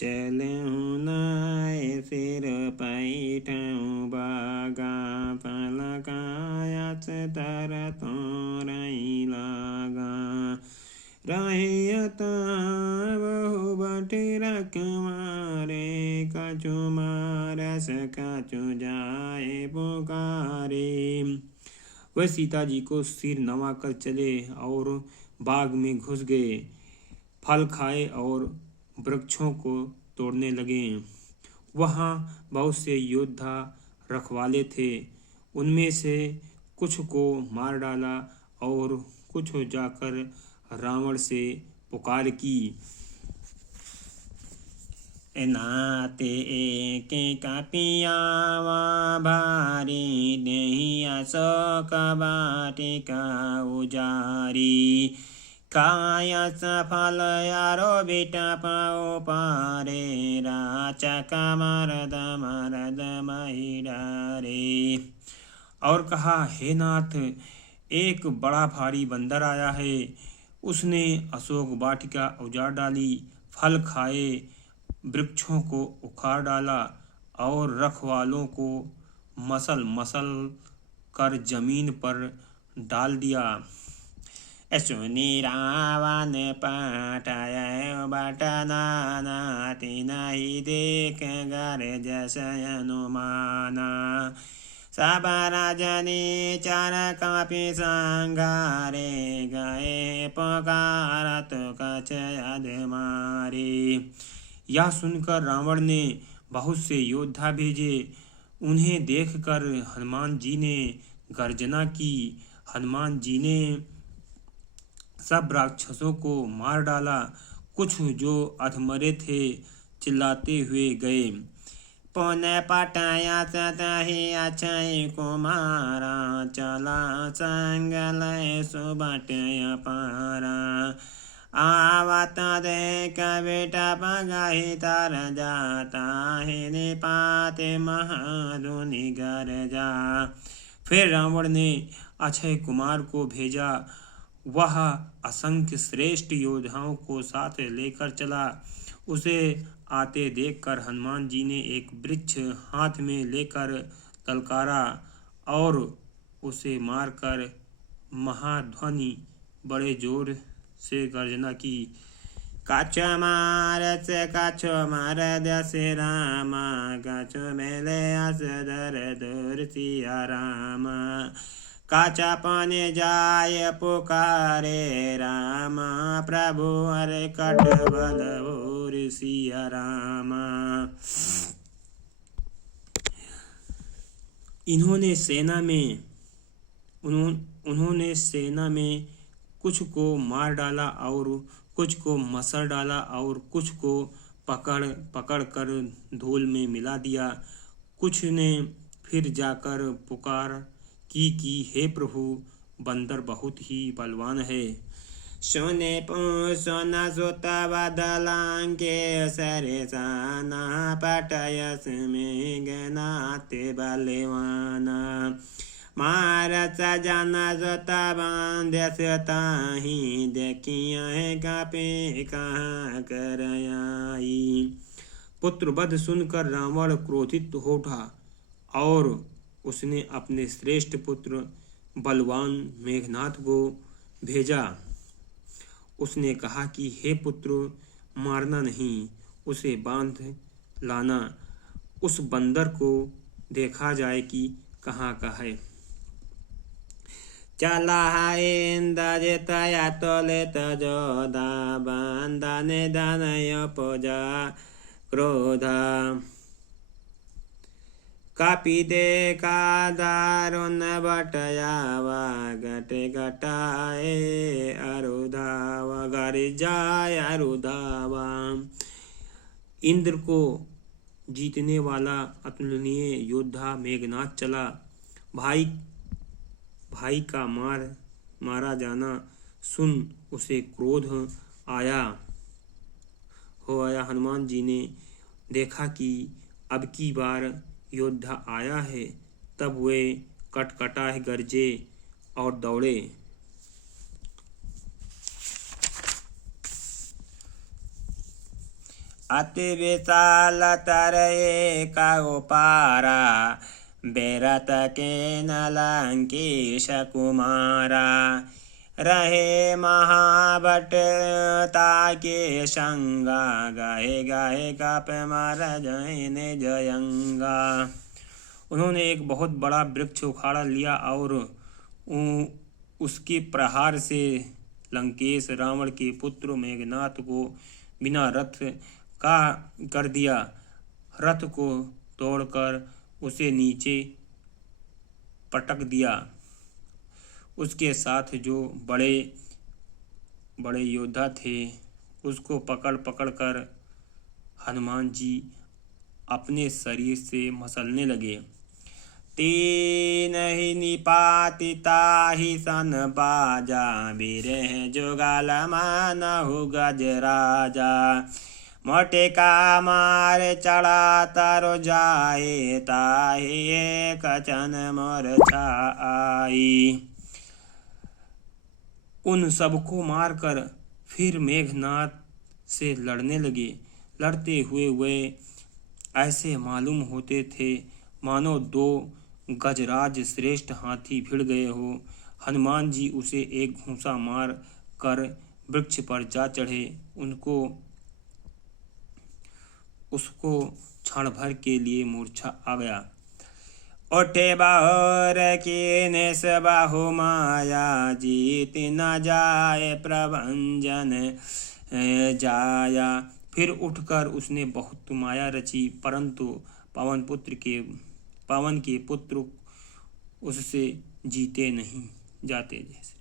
चलहु नाय सिर पैठहु बागा पलकायच तरतों रही लागा रहियत बहु बटि रखवारे कछु मारस कछु जाए पुकारे। वह सीता जी को सिर नवाकर चले और बाग में घुस गए, फल खाए और वृक्षों को तोड़ने लगे। वहाँ बहुत से योद्धा रखवाले थे, उनमें से कुछ को मार डाला और कुछ जाकर रावण से पुकार की। नाते एक कपियावा भारी नहीं अशोक बाटिका उजारी काय सफल यारो बेटा पाओ पारे राचक मरद मरद महिडारे। और कहा, हे नाथ, एक बड़ा भारी बंदर आया है, उसने अशोक वाटिका उजाड़ डाली, फल खाए, वृक्षों को उखाड़ डाला और रखवालों को मसल मसल कर जमीन पर डाल दिया। सुनी रावण पाठाय बटना नाति नहीं देख गर जस हनुमाना सब राजनी चार कापी संघारे गए पुकारत कछ अधमारे। यह सुनकर रावण ने बहुत से योद्धा भेजे। उन्हें देखकर हनुमान जी ने गर्जना की। हनुमान जी ने सब राक्षसों को मार डाला। कुछ जो अधमरे थे चिल्लाते हुए गए, पुण्य पटाया सतहि अक्षय कुमारा चला संग लय सुबटय पारा आवत देख बेटा पगहि तर जाता है निपात महाधुनि गर जा। फिर रावण ने अक्षय कुमार को भेजा। वह असंख्य श्रेष्ठ योद्धाओं को साथ लेकर चला। उसे आते देखकर हनुमान जी ने एक वृक्ष हाथ में लेकर तलकारा और उसे मारकर महाध्वनि बड़े जोर से गर्जना की। कछ मारस कछ मारद से रामा कछ मेले अस दर दूर सिया रामा कछ पने जाय पुकारे रामा प्रभु हरे कट बल और सिया रामा। उन्होंने सेना में कुछ को मार डाला और कुछ को मसल डाला और कुछ को पकड़ कर धूल में मिला दिया। कुछ ने फिर जाकर पुकार की हे प्रभु, बंदर बहुत ही बलवान है। सुने सोना सोता बदलांगे सरे साना पटयस में गनाते बलवाना मारस जाना जोता बांधस ताही देखिया कापे कहाँ कर आई। पुत्र वध सुनकर रावण क्रोधित हो उठा और उसने अपने श्रेष्ठ पुत्र बलवान मेघनाथ को भेजा। उसने कहा कि हे पुत्र, मारना नहीं, उसे बांध लाना। उस बंदर को देखा जाए कि कहाँ का है। चला इंद्रजितया तोलित जोधा बंधने धनय पूजा क्रोधा कापी देखा दारुण बटयावा घटे घटाए अरुधावा गरि जाय अरुधावा। इंद्र को जीतने वाला अतुलनीय योद्धा मेघनाथ चला। भाई का मारा जाना सुन उसे क्रोध आया। हनुमान जी ने देखा कि अब की बार योद्धा आया है, तब वे कटकटाह गरजे और दौड़े। अति विशाल तरये का पारा, बेरत के न लंकेश कुमारा। रहे महाबट ताके संगा, गाहे गाहे कप मर जैन जयंगा। उन्होंने एक बहुत बड़ा वृक्ष उखाड़ लिया और उसके प्रहार से लंकेश रावण के पुत्र मेघनाथ को बिना रथ का कर दिया। रथ को तोड़कर उसे नीचे पटक दिया। उसके साथ जो बड़े बड़े योद्धा थे उसको पकड़ पकड़ कर हनुमान जी अपने शरीर से मसलने लगे। तीन ही निपाति ताहि सन बाजा, बिरह जुगल मानहु गजराजा। मोटे का मार चढ़ा तर जाए, ताहि एक चन मूर्छा आई। उन सबको मारकर फिर मेघनाथ से लड़ने लगे। लड़ते हुए वे ऐसे मालूम होते थे मानो दो गजराज श्रेष्ठ हाथी भिड़ गए हो। हनुमान जी उसे एक घूंसा मार कर वृक्ष पर जा चढ़े। उसको क्षण भर के लिए मूर्छा आ गया। उठे बाहर की निस बाहु माया, जीत न जाए प्रभंजन जाया। फिर उठकर उसने बहुत माया रची, परंतु पवन के पुत्र उससे जीते नहीं जाते। जैसे